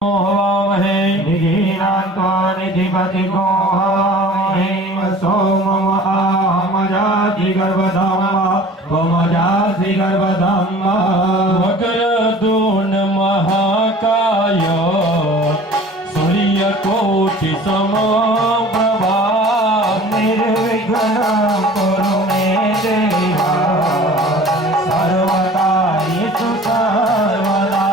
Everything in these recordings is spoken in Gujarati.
हवामहे निधीनान्त्वा निधिपतिको हवामहे सोममहामजाति गर्भधामा त्वमजासि गर्भधामा वक्रतुण्ड महाकाय सूर्यकोटि समप्रभा निर्विघ्नं कुरु मे देवा सर्वकार्येषु सर्वदा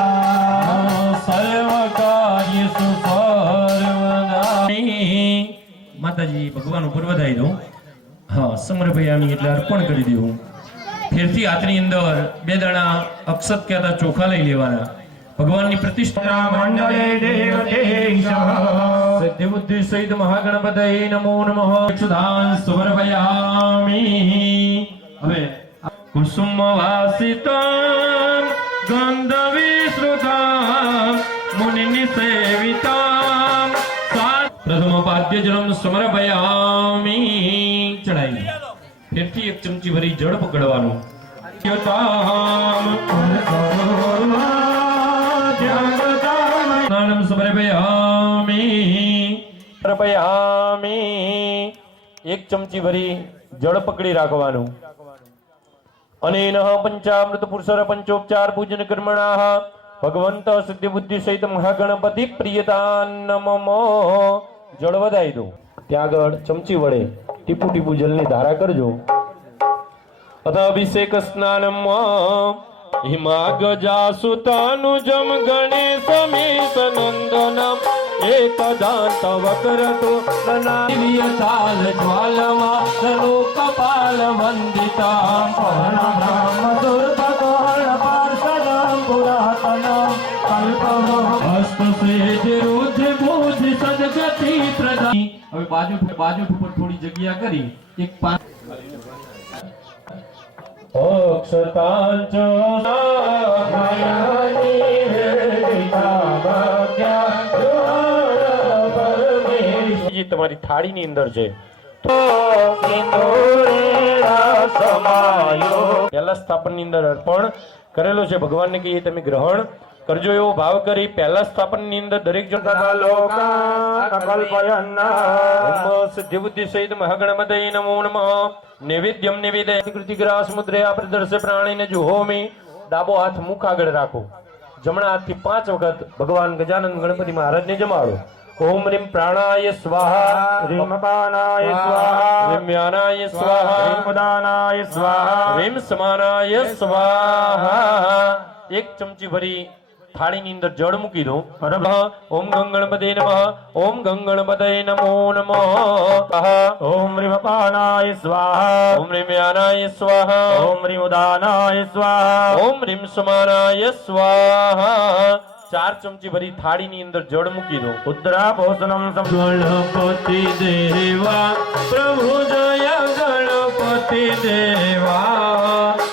सर्वकार्येषु सर्वदा। माताजी भगवान ઉપર વધાઈ દઉં। હા, સમર્પયામી એટલે અર્પણ કરી દેવું। ફેરથી હાથની અંદર બે દાણા અક્ષત કહેતા ચોખા લઈ લેવાના। ભગવાનની પ્રતિષ્ઠા મંડળે દેવતેશઃ સિદ્ધિ બુદ્ધિ સહિત મહાગણપતયે નમો નમઃ। સુધાન સમર્પયામિ। હવે કુસુમ વાસિતામ ગંધવિશ્રુતામ મુનિ નિસેવિતામ પ્રથમ પાદ્ય જલમ સમર્પયામિ। ચડાઈ ફેરથી એક ચમચી ભરી જળ પકડવાનું। સ્નાનમ સમર્પયામિ। એક ચમચી ભરી જળ પકડી રાખવાનું। અનેન પંચામૃત પુરુષર પંચોપચાર પૂજન કર્મણાઃ ભગવંત સિદ્ધિ બુદ્ધિ સહિત મહાગણપતિ પ્રિયતાન્નમઃ। જળ વધાઈ દો। ત્યાં આગળ ચમચી વડે ટીપુ ટીપુ જલની ધારા કરજો। અથ અભિષેક સ્નાનમ હિમાગજાસુતાનુજમ ગણેશમેશ નંદનમ એકદાંત વક્રતો નનાવિયતાલ જ્વાલમા નનો કપાલ વંદિતા બ્રહ્મ દુર્ગકોણ પાર્ષદં પુરાતનં કલ્પમ હસ્તસેજ રુદ્ર બુદ્ધિ સદગતિ પ્રદાન। હવે બાજુ ઉપર થોડી જગ્યા કરી એક અક્ષતાંચ તમારી થાળીની અંદર છે પહેલા સ્થાપનની અંદર અર્પણ કરેલો છે ભગવાનને કહીએ તમે ગ્રહણ કરજો એવો ભાવ કરી પહેલા સ્થાપનની અંદર દરેક જણ સિદ્ધિ બુદ્ધિ સહિત મહાગણપતયે નમો નમઃ। નૈવેદ્યમ નિવેદય કૃતિગ્રાસ મુદ્રયા પ્રદર્શે પ્રાણીને જુહોમી। ડાબો હાથ મુખ આગળ રાખો। જમણા હાથથી 5 વખત ભગવાન ગજાનંદ ગણપતિ મહારાજને જમાડો। ઓમ રીમ પ્રાણાય સ્વાહા રીમ પાનાય સ્વાહા રીમ યાનાય સ્વાહા રીમ ઉદાનાય સ્વાહા રીમ સમાનાય સ્વાહા। એક ચમચી ભરી થાળીની અંદર જળ મૂકી દો। ઓમ ગંગણપતયે નમઃ। ઓમ ગંગણપતયે નમો નમઃ। ઓમ રીમ પાનાય સ્વાહા ઓમ રીમ યાનાય સ્વાહા ઓમ રીમ ઉદાનાય સ્વાહા ઓમ રીમ સમાનાય સ્વાહા। 4 ચમચી ભરી થાળીની અંદર જળ મૂકી દો। ઉદ્રા ભોજનમ ગણપતિ દેવા પ્રભુ જય ગણપતિ દેવા।